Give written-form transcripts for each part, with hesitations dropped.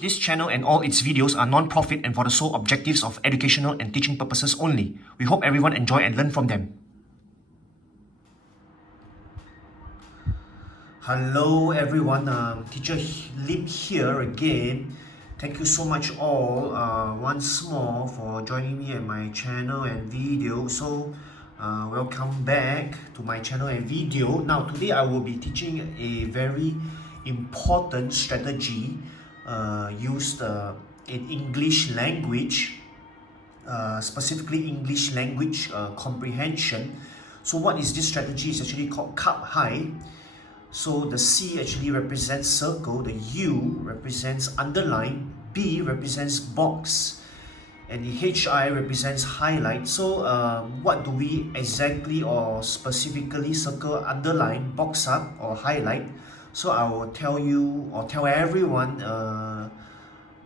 This channel and all its videos are non-profit and for the sole objectives of educational and teaching purposes only. We hope everyone enjoy and learn from them. Hello everyone, Teacher Lim here again. Thank you so much all once more for joining me at my channel and video. So welcome back to my channel and video. Now today I will be teaching a very important strategy used in English language, specifically English language comprehension. So what is this strategy? It's actually called CUBHi. So the C actually represents circle, the U represents underline, B represents box, and the HI represents highlight. So what do we exactly or specifically circle, underline, box up or highlight? So I will tell you or tell everyone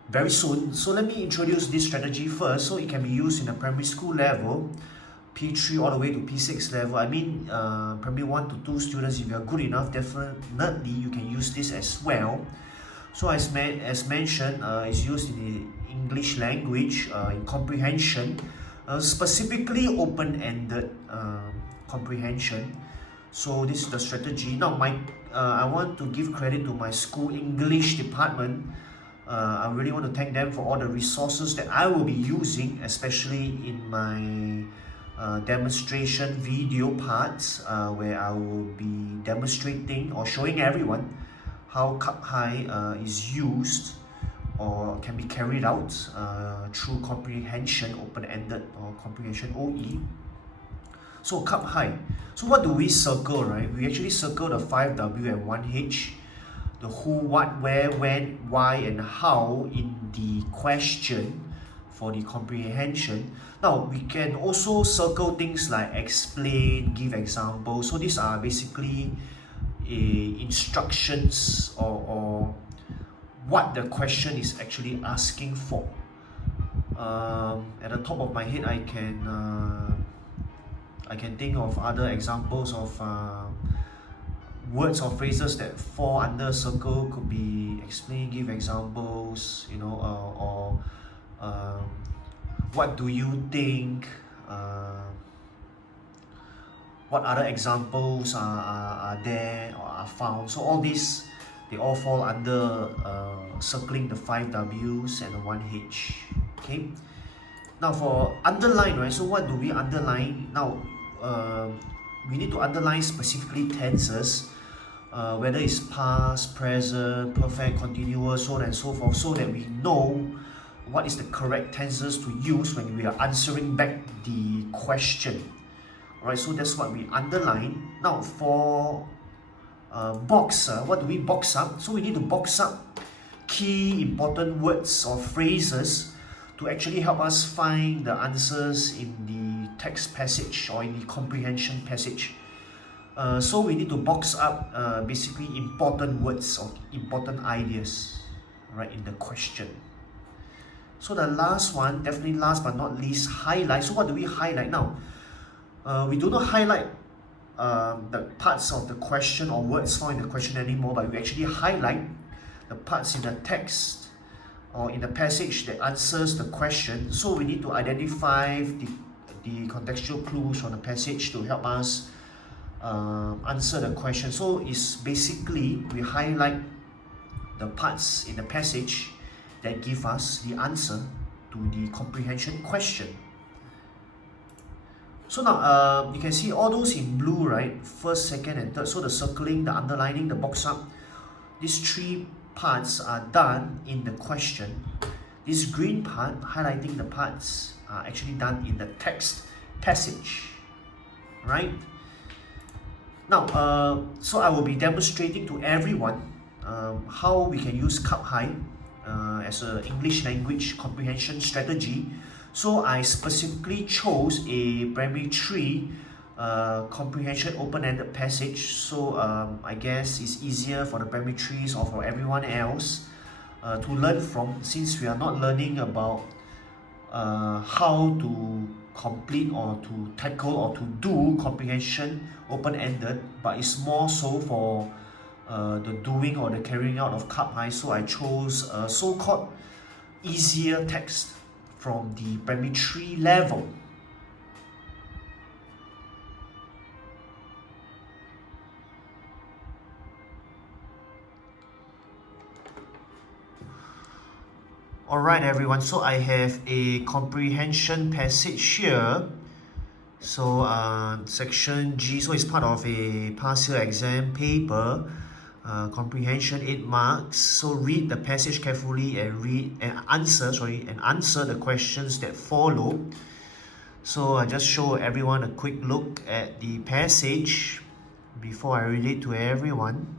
very soon. So let me introduce this strategy first. So it can be used in a primary school level, P3 all the way to P6 level. I mean primary 1 to 2 students, if you are good enough, definitely you can use this as well. So as mentioned, it's used in the English language, in comprehension, specifically open-ended comprehension. So this is the strategy. Now I want to give credit to my school English department. I really want to thank them for all the resources that I will be using, especially in my demonstration video parts, where I will be demonstrating or showing everyone how CUBHi is used or can be carried out through comprehension open-ended or comprehension OE. So CUBHi. So what do we circle, right? We actually circle the 5W and 1H, the who, what, where, when, why, and how in the question for the comprehension. Now we can also circle things like explain, give examples. So these are basically instructions or what the question is actually asking for. At the top of my head, I can think of other examples of words or phrases that fall under circle. Could be explain, give examples, you know, or what do you think? What other examples are there or are found? So all these, they all fall under circling the 5 W's and the 1H. Okay. Now for underline, right? So what do we underline? Now we need to underline specifically tenses, whether it's past, present, perfect, continuous, so on and so forth, so that we know what is the correct tenses to use when we are answering back the question. Alright, so that's what we underline. Now for box, what do we box up? So we need to box up key important words or phrases to actually help us find the answers in the text passage or in the comprehension passage. So we need to box up basically important words or important ideas, right, in the question. So the last one, definitely last but not least, highlight. So what do we highlight now? We do not highlight the parts of the question or words found in the question anymore, but we actually highlight the parts in the text or in the passage that answers the question. So we need to identify the contextual clues from the passage to help us answer the question. So it's basically we highlight the parts in the passage that give us the answer to the comprehension question. So now you can see all those in blue, right? First, second, and third. So the circling, the underlining, the box up, these three parts are done in the question. This green part, highlighting the parts, are actually done in the text passage, right? Now, so I will be demonstrating to everyone how we can use CUBHi as an English language comprehension strategy. So I specifically chose a primary 3 comprehension open-ended passage. So I guess it's easier for the primary 3s or for everyone else to learn from, since we are not learning about how to complete or to tackle or to do comprehension open-ended, but it's more so for the doing or the carrying out of CUBHi, so I chose a so-called easier text from the primary 3 level. Alright everyone, so I have a comprehension passage here. So section G, so it's part of a past year exam paper. Comprehension 8 marks. So read the passage carefully and answer the questions that follow. So I just show everyone a quick look at the passage before I read it to everyone.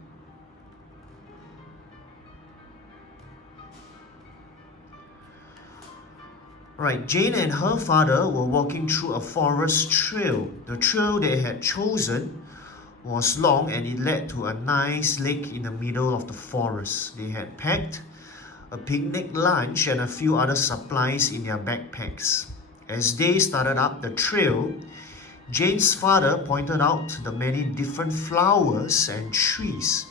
Right, Jane and her father were walking through a forest trail. The trail they had chosen was long and it led to a nice lake in the middle of the forest. They had packed a picnic lunch and a few other supplies in their backpacks. As they started up the trail, Jane's father pointed out the many different flowers and trees.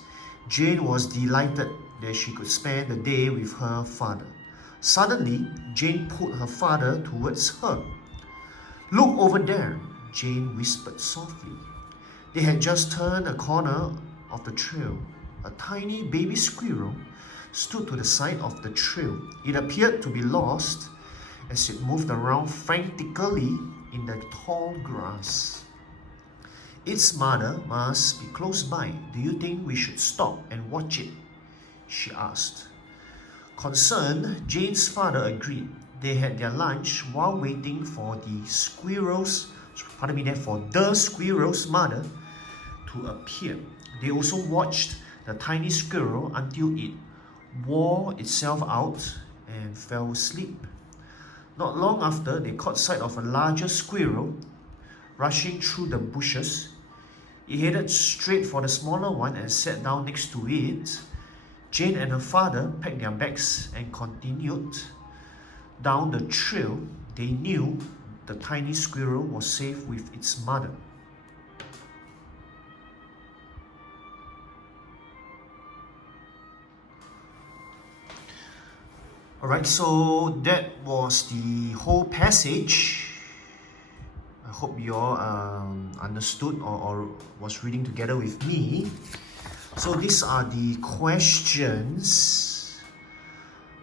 Jane was delighted that she could spend the day with her father. Suddenly, Jane pulled her father towards her. "Look over there," Jane whispered softly. They had just turned a corner of the trail. A tiny baby squirrel stood to the side of the trail. It appeared to be lost as it moved around frantically in the tall grass. "Its mother must be close by. Do you think we should stop and watch it?" she asked. Concerned, Jane's father agreed. They had their lunch while waiting for the squirrel's mother to appear. They also watched the tiny squirrel until it wore itself out and fell asleep. Not long after, they caught sight of a larger squirrel rushing through the bushes. It headed straight for the smaller one and sat down next to it. Jane and her father packed their bags and continued down the trail. They knew the tiny squirrel was safe with its mother. Alright, so that was the whole passage. I hope you all understood or was reading together with me. So these are the questions.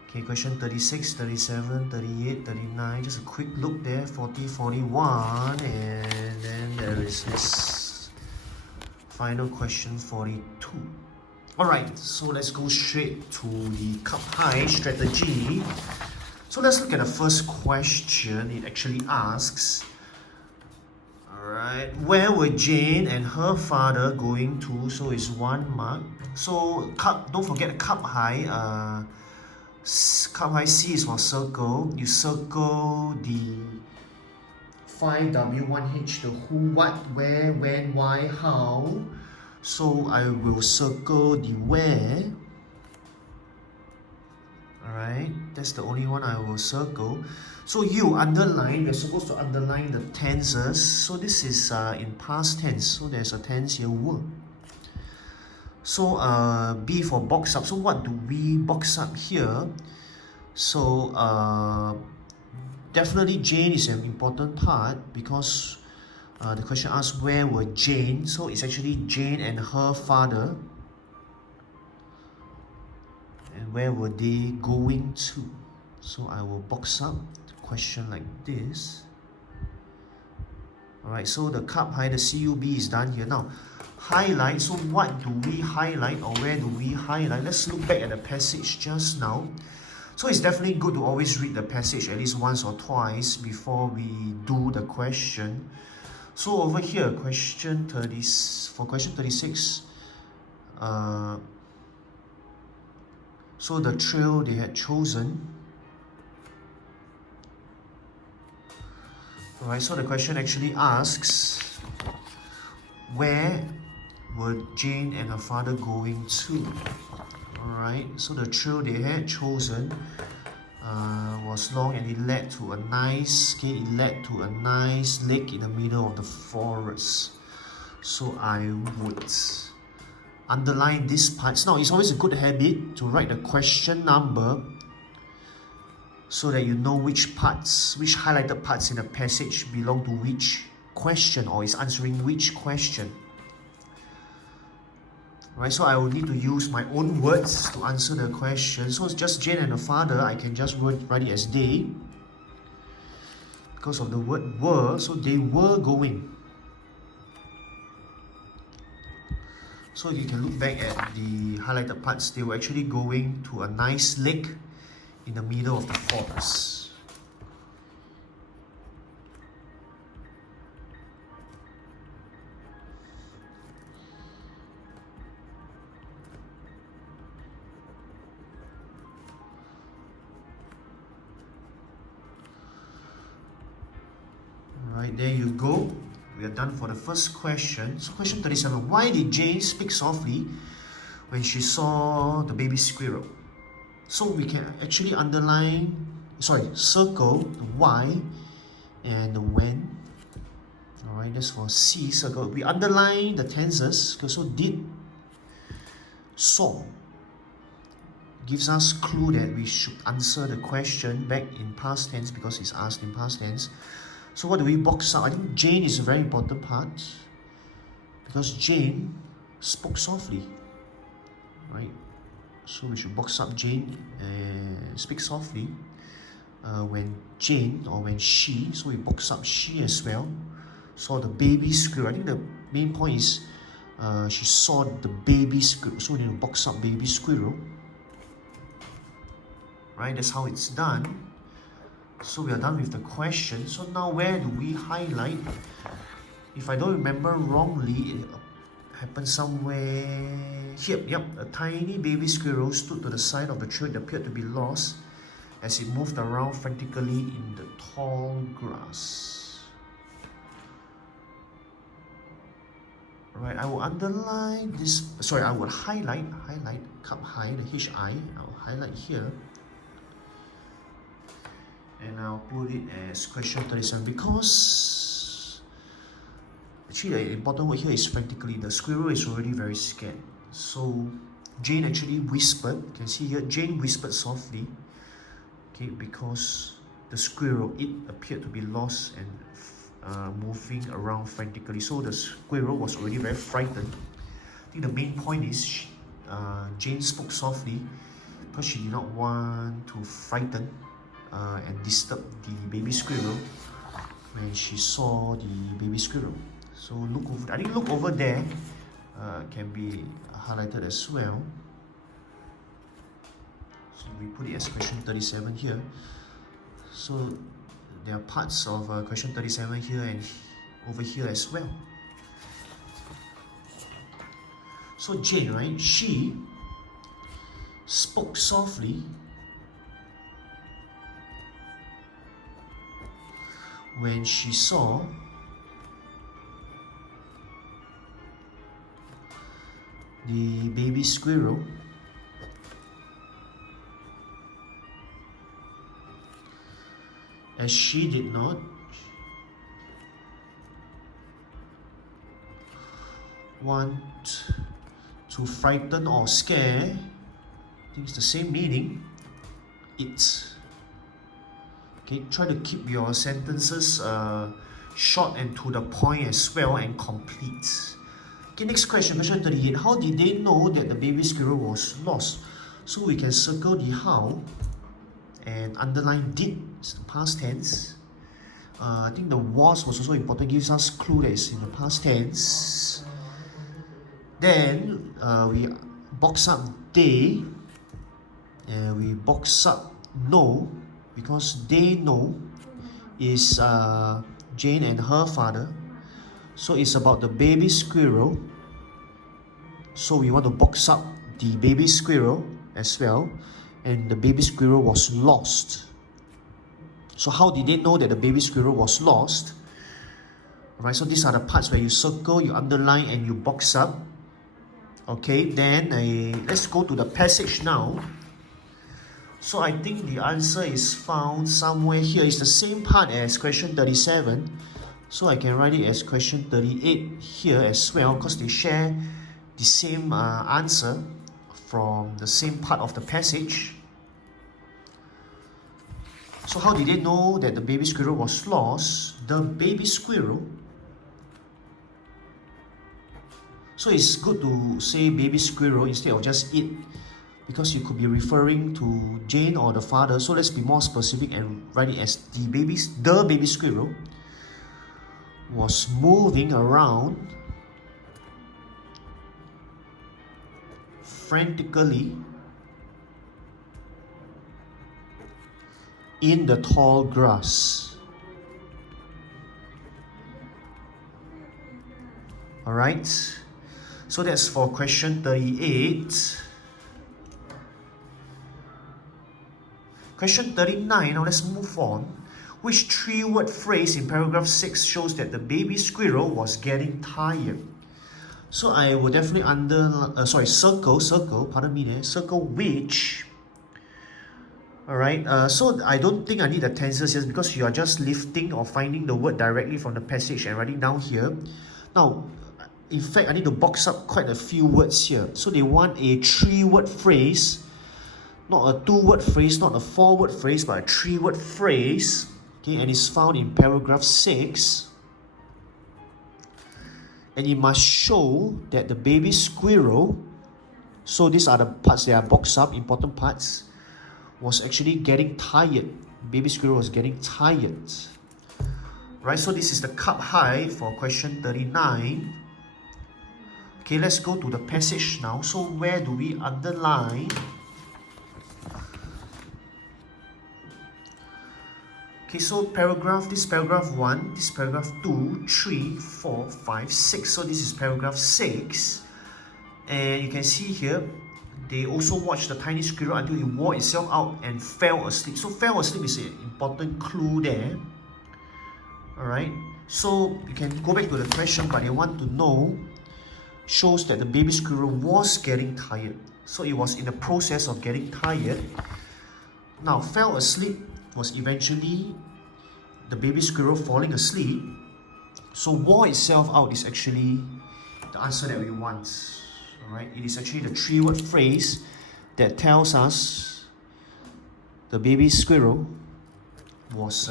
Okay, question 36, 37, 38, 39. Just a quick look there. 40, 41. And then there is this final question 42. Alright, so let's go straight to the CUBHi strategy. So let's look at the first question. It actually asks, alright, where were Jane and her father going to? So it's 1 mark. So don't forget CUBHi. CUBHi C is for circle. You circle the 5W1H, the who, what, where, when, why, how. So I will circle the where. Alright, that's the only one I will circle. So you underline, we're supposed to underline the tenses. So this is in past tense. So there's a tense here, were. So B for box up. So what do we box up here? So definitely Jane is an important part because the question asks where were Jane. So it's actually Jane and her father. And where were they going to? So I will box up the question like this. Alright, so the CUBHi, the CUB is done here. Now, highlight. So what do we highlight or where do we highlight? Let's look back at the passage just now. So it's definitely good to always read the passage at least once or twice before we do the question. So over here, question 36, so the trail they had chosen. Alright, so the question actually asks, where were Jane and her father going to? Alright, so the trail they had chosen was long and it led to a nice lake in the middle of the forest. So I would underline these parts. Now, it's always a good habit to write the question number so that you know which parts, which highlighted parts in a passage belong to which question or is answering which question. Right, so I will need to use my own words to answer the question. So it's just Jane and the father. I can just write it as they, because of the word were, so they were going. So you can look back at the highlighted parts. They were actually going to a nice lake in the middle of the forest. Right, there you go. We are done for the first question. So question 37, why did Jane speak softly when she saw the baby squirrel? So we can actually circle the why and the when. Alright, that's for C, circle. We underline the tenses, so did, saw. Gives us clue that we should answer the question back in past tense because it's asked in past tense. So what do we box up? I think Jane is a very important part because Jane spoke softly, right? So we should box up Jane and speak softly when Jane or when she, so we box up she as well. Saw the baby squirrel. I think the main point is she saw the baby squirrel. So we need to box up baby squirrel. Right, that's how it's done. So we are done with the question. So now where do we highlight? If I don't remember wrongly, it happened somewhere here. Yep, a tiny baby squirrel stood to the side of the trail. It appeared to be lost as it moved around frantically in the tall grass. Right, I will underline this. Sorry, I will highlight CUBHi, the HI. I will highlight here. And I'll put it as question 37 because actually the important word here is frantically. The squirrel is already very scared. So Jane actually whispered. You can see here, Jane whispered softly. Okay, because the squirrel, it appeared to be lost and moving around frantically. So the squirrel was already very frightened. I think the main point is Jane spoke softly because she did not want to frighten and disturb the baby squirrel when she saw the baby squirrel. So look over, I think look over there can be highlighted as well. So we put it as question 37 here. So there are parts of question 37 here and over here as well. So Jane, right, she spoke softly when she saw the baby squirrel as she did not want to frighten or scare. I think it's the same meaning. It. Okay, try to keep your sentences short and to the point as well and complete. Okay, next question, question 38. How did they know that the baby squirrel was lost? So we can circle the how and underline did, it's the past tense. I think the was also important, gives us clue that it's in the past tense. Then we box up they and we box up know, because they know is Jane and her father. So it's about the baby squirrel. So we want to box up the baby squirrel as well. And the baby squirrel was lost. So how did they know that the baby squirrel was lost? Alright, so these are the parts where you circle, you underline, and you box up. Okay, then let's go to the passage now. So I think the answer is found somewhere here. It's the same part as question 37. So I can write it as question 38 here as well, because they share the the same answer from the same part of the passage. So how did they know that the baby squirrel was lost? The baby squirrel. So it's good to say baby squirrel instead of just it, because you could be referring to Jane or the father. So let's be more specific and write it as the baby squirrel was moving around frantically in the tall grass. Alright, so that's for question 38. Question 39, now let's move on. Which three-word phrase in paragraph 6 shows that the baby squirrel was getting tired? So I will definitely circle which. Alright, so I don't think I need the tenses here because you are just lifting or finding the word directly from the passage and writing down here. Now, in fact, I need to box up quite a few words here. So they want a three-word phrase, not a two-word phrase, not a four-word phrase, but a three-word phrase. Okay, and it's found in paragraph 6. And it must show that the baby squirrel, so these are the parts that are boxed up, important parts, was actually getting tired. Baby squirrel was getting tired. Right, so this is the CUBHi for question 39. Okay, let's go to the passage now. So where do we underline? Okay, so this paragraph 1, this paragraph 2, 3, 4, 5, 6. So this is paragraph 6. And you can see here, they also watched the tiny squirrel until it wore itself out and fell asleep. So fell asleep is an important clue there. Alright, so you can go back to the question, but you want to know, shows that the baby squirrel was getting tired. So it was in the process of getting tired. Now, fell asleep was eventually the baby squirrel falling asleep. So wore itself out is actually the answer that we want. Alright, it is actually the three-word phrase that tells us the baby squirrel was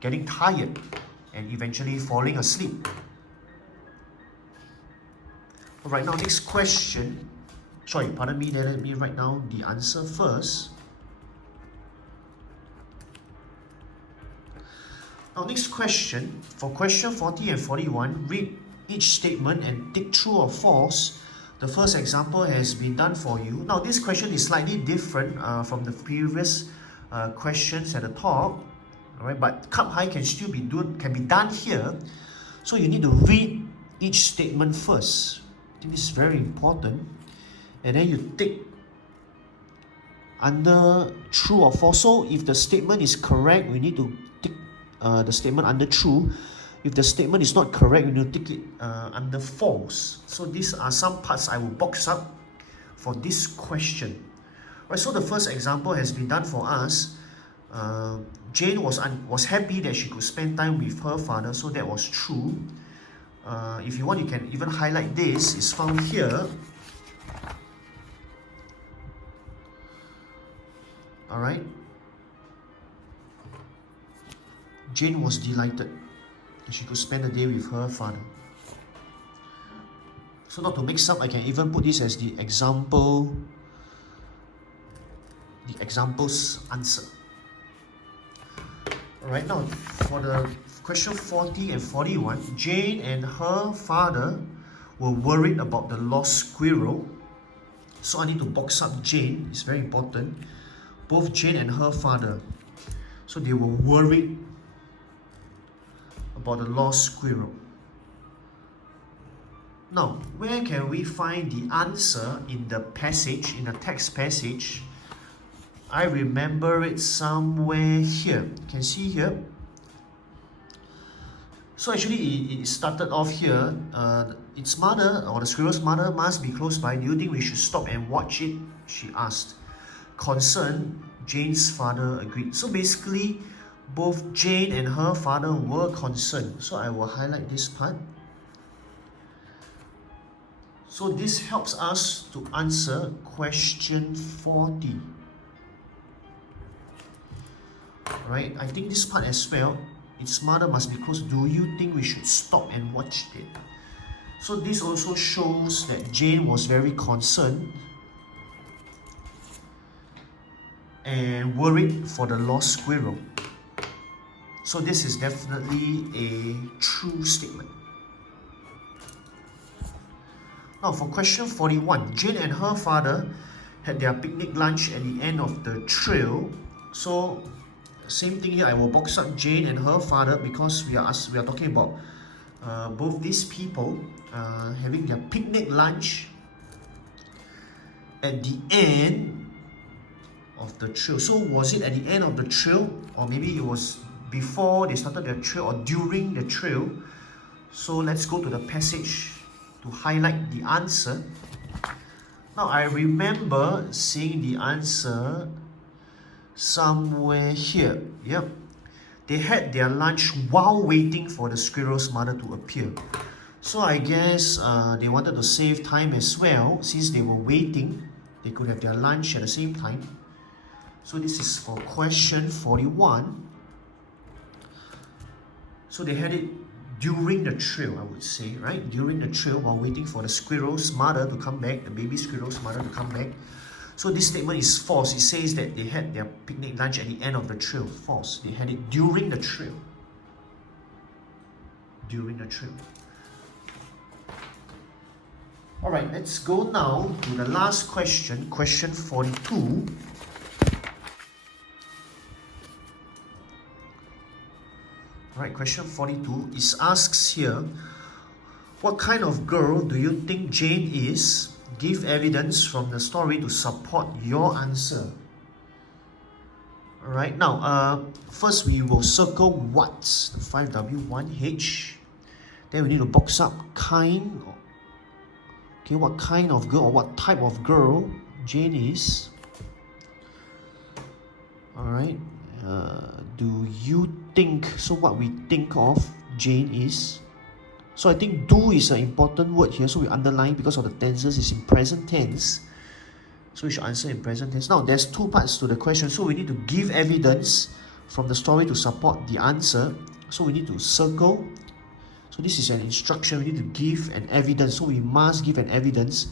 getting tired and eventually falling asleep. Alright, now next question. Sorry, pardon me there, let me write down the answer first. Now next question, for question 40 and 41, read each statement and tick true or false. The first example has been done for you. Now this question is slightly different from the previous questions at the top. Alright, but CUBHi can still be done here. So you need to read each statement first. I think this is very important. And then you tick under true or false. So if the statement is correct, we need to tick the statement under true. If the statement is not correct, we need to tick it under false. So these are some parts I will box up for this question. Right, so the first example has been done for us. Jane was happy that she could spend time with her father, so that was true. If you want, you can even highlight this. It's found here. Alright. Jane was delighted that she could spend the day with her father. So not to mix up, I can even put this as the example's answer. Alright, now for the question 40 and 41, Jane and her father were worried about the lost squirrel. So I need to box up Jane, it's very important. Both Jane and her father. So they were worried about the lost squirrel. Now, where can we find the answer in the passage, in the text passage? I remember it somewhere here. You can see here. So actually it started off here. Its mother, or the squirrel's mother, must be close by. Do you think we should stop and watch it? She asked. Concerned, Jane's father agreed. So basically, both Jane and her father were concerned. So I will highlight this part. So this helps us to answer question 40. Right, I think this part as well, its mother must be close. Do you think we should stop and watch it? So this also shows that Jane was very concerned and worried for the lost squirrel. So this is definitely a true statement. Now for question 41, Jane and her father had their picnic lunch at the end of the trail. So same thing here, I will box up Jane and her father because we are talking about both these people having their picnic lunch at the end of the trail. So was it at the end of the trail, or maybe it was before they started their trail or during the trail? So let's go to the passage to highlight the answer. Now I remember seeing the answer somewhere here. Yep. They had their lunch while waiting for the squirrel's mother to appear. So I guess they wanted to save time as well. Since they were waiting, they could have their lunch at the same time. So this is for question 41. So they had it during the trail, I would say, right? During the trail while waiting for the squirrel's mother to come back, the baby squirrel's mother to come back. So this statement is false. It says that they had their picnic lunch at the end of the trail. False. They had it during the trail. During the trail. Alright, let's go now to the last question, question 42. Alright, question 42 is asks here, what kind of girl do you think Jane is? Give evidence from the story to support your answer. Alright, now first we will circle what, the 5W1H. Then we need to box up kind. Okay, what kind of girl or what type of girl Jane is. Alright, do you think, so what we think of Jane is. So I think do is an important word here, so we underline because of the tenses is in present tense. So we should answer in present tense. Now there's two parts to the question, so we need to give evidence from the story to support the answer. So we need to circle. So this is an instruction, we need to give an evidence. So we must give an evidence,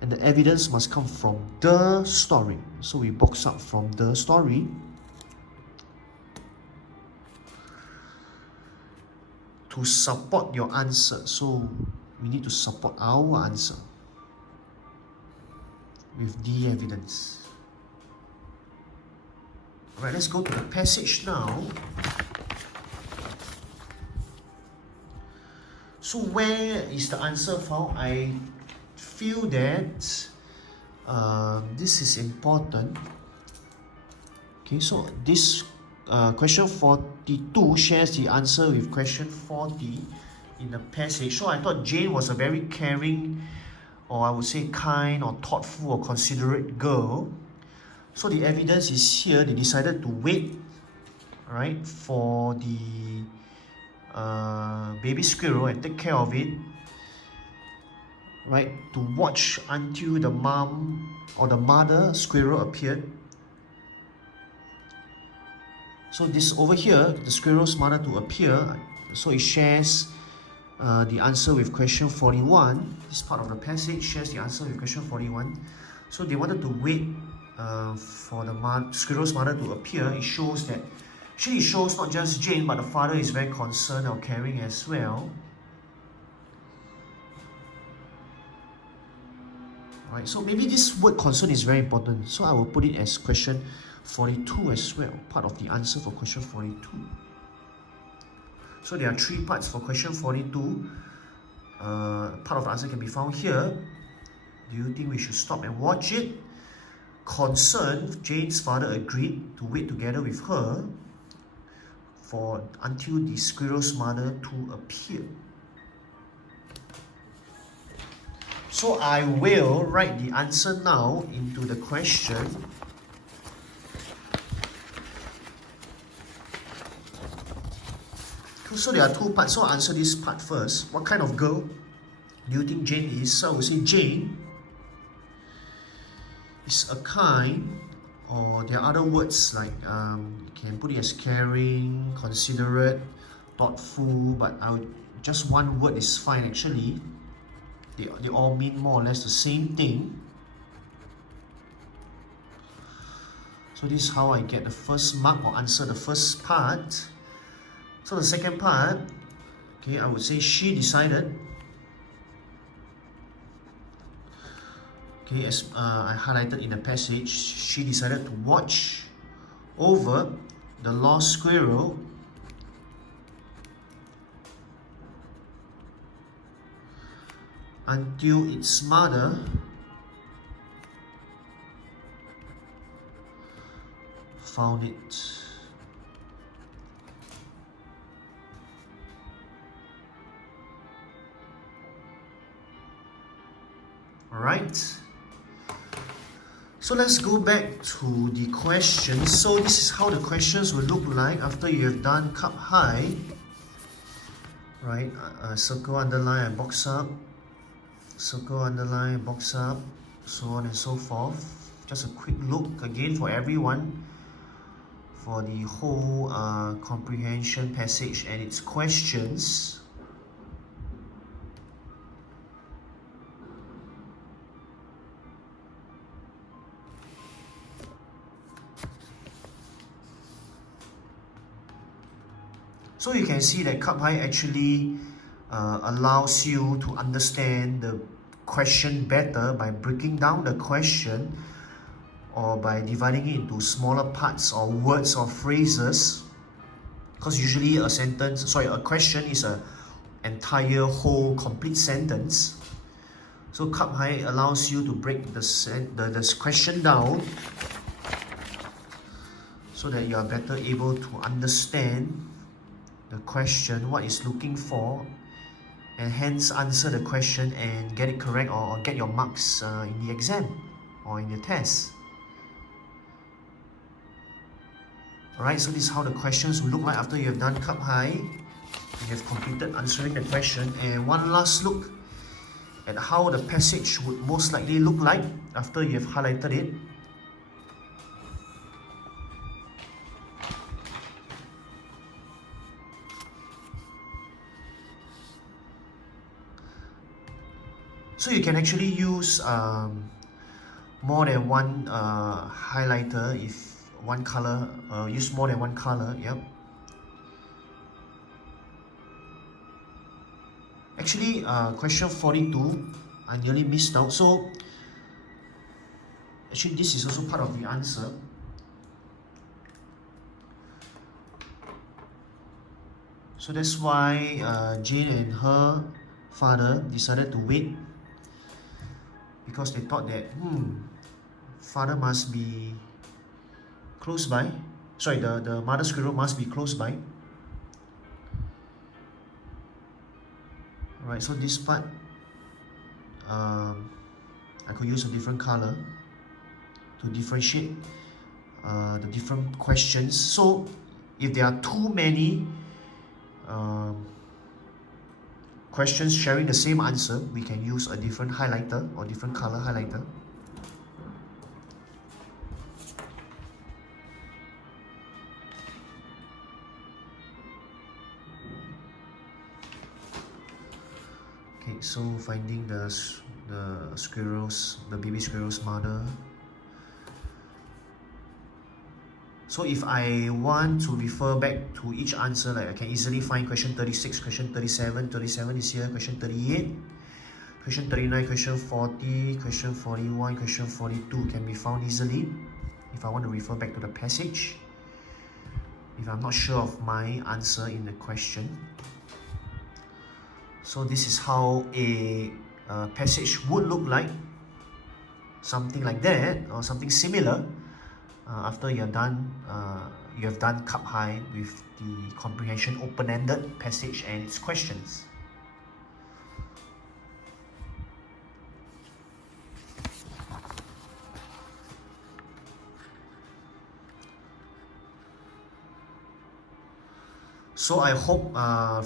and the evidence must come from the story. So we box up from the story. To support your answer. So we need to support our answer with the evidence. Alright, let's go to the passage now. So where is the answer found? I feel that this is important. Okay, so this question 42 shares the answer with question 40 in the passage. So I thought Jane was a very caring, or I would say kind or thoughtful or considerate girl. So the evidence is here. They decided to wait, right, for the baby squirrel and take care of it, right, to watch until the mom or the mother squirrel appeared. So this over here, the squirrel's mother to appear, so it shares the answer with question 41. This part of the passage shares the answer with question 41. So they wanted to wait for the squirrel's mother to appear. It shows that, actually it shows not just Jane, but the father is very concerned or caring as well. Right, so maybe this word concern is very important. So I will put it as question 42 as well, part of the answer for question 42. So there are three parts for question 42. Part of the answer can be found here. Do you think we should stop and watch it? Concerned, Jane's father agreed to wait together with her until the squirrel's mother to appear. So I will write the answer now into the question. So there are two parts, so I'll answer this part first. What kind of girl do you think Jane is? So I would say Jane is a kind, or there are other words like you can put it as caring, considerate, thoughtful, but just one word is fine actually. They all mean more or less the same thing. So this is how I get the first mark or answer the first part. So the second part, okay, I would say she decided. Okay, as I highlighted in the passage, she decided to watch over the lost squirrel until its mother found it. Alright. So let's go back to the questions. So this is how the questions will look like after you have done CUBHi. Right, circle, underline, and box up. Circle, underline, box up, so on and so forth. Just a quick look again for everyone for the whole comprehension passage and its questions. So you can see that CUBHi actually allows you to understand the question better by breaking down the question or by dividing it into smaller parts or words or phrases. Because usually a question is an entire whole complete sentence. So CUBHi allows you to break the question down so that you are better able to understand the question, what it's looking for, and hence answer the question and get it correct or get your marks in the exam or in the test. Alright, so this is how the questions will look like after you have done CUBHi. You have completed answering the question. And one last look at how the passage would most likely look like after you have highlighted it. So you can actually use more than one highlighter if one color, use more than one color, yep. Actually, question 42, I nearly missed out. So actually this is also part of the answer. So that's why Jane and her father decided to wait, because they thought that father must be close by. Sorry, the mother squirrel must be close by. Alright, so this part I could use a different color to differentiate the different questions. So if there are too many questions sharing the same answer, we can use a different highlighter or different color highlighter. Okay, so finding the baby squirrel's mother. So if I want to refer back to each answer, like I can easily find question 36, question 37, 37 is here, question 38, question 39, question 40, question 41, question 42 can be found easily if I want to refer back to the passage, if I'm not sure of my answer in the question. So this is how a passage would look like, something like that or something similar. After you have done CUBHi with the comprehension open-ended passage and its questions. So I hope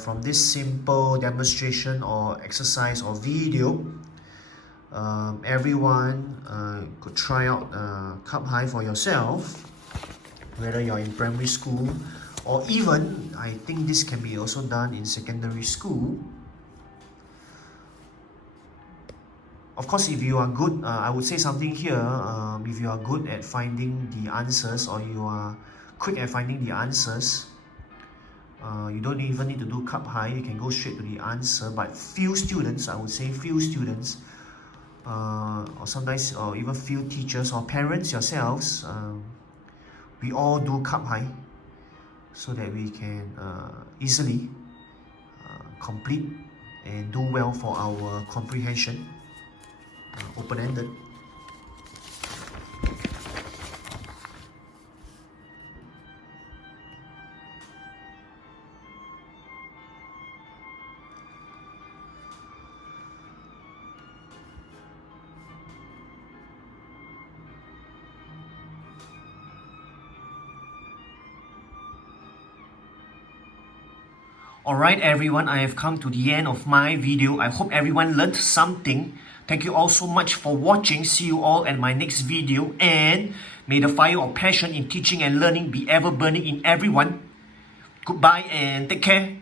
from this simple demonstration or exercise or video, everyone could try out CUBHi for yourself, whether you're in primary school or even I think this can be also done in secondary school. Of course, if you are good, I would say something here, if you are good at finding the answers or you are quick at finding the answers, you don't even need to do CUBHi, you can go straight to the answer. But few students, I would say few students, or sometimes or even few teachers or parents yourselves, we all do CUBHi so that we can easily complete and do well for our comprehension, open-ended. Alright everyone, I have come to the end of my video. I hope everyone learned something. Thank you all so much for watching. See you all in my next video. And may the fire of passion in teaching and learning be ever burning in everyone. Goodbye and take care.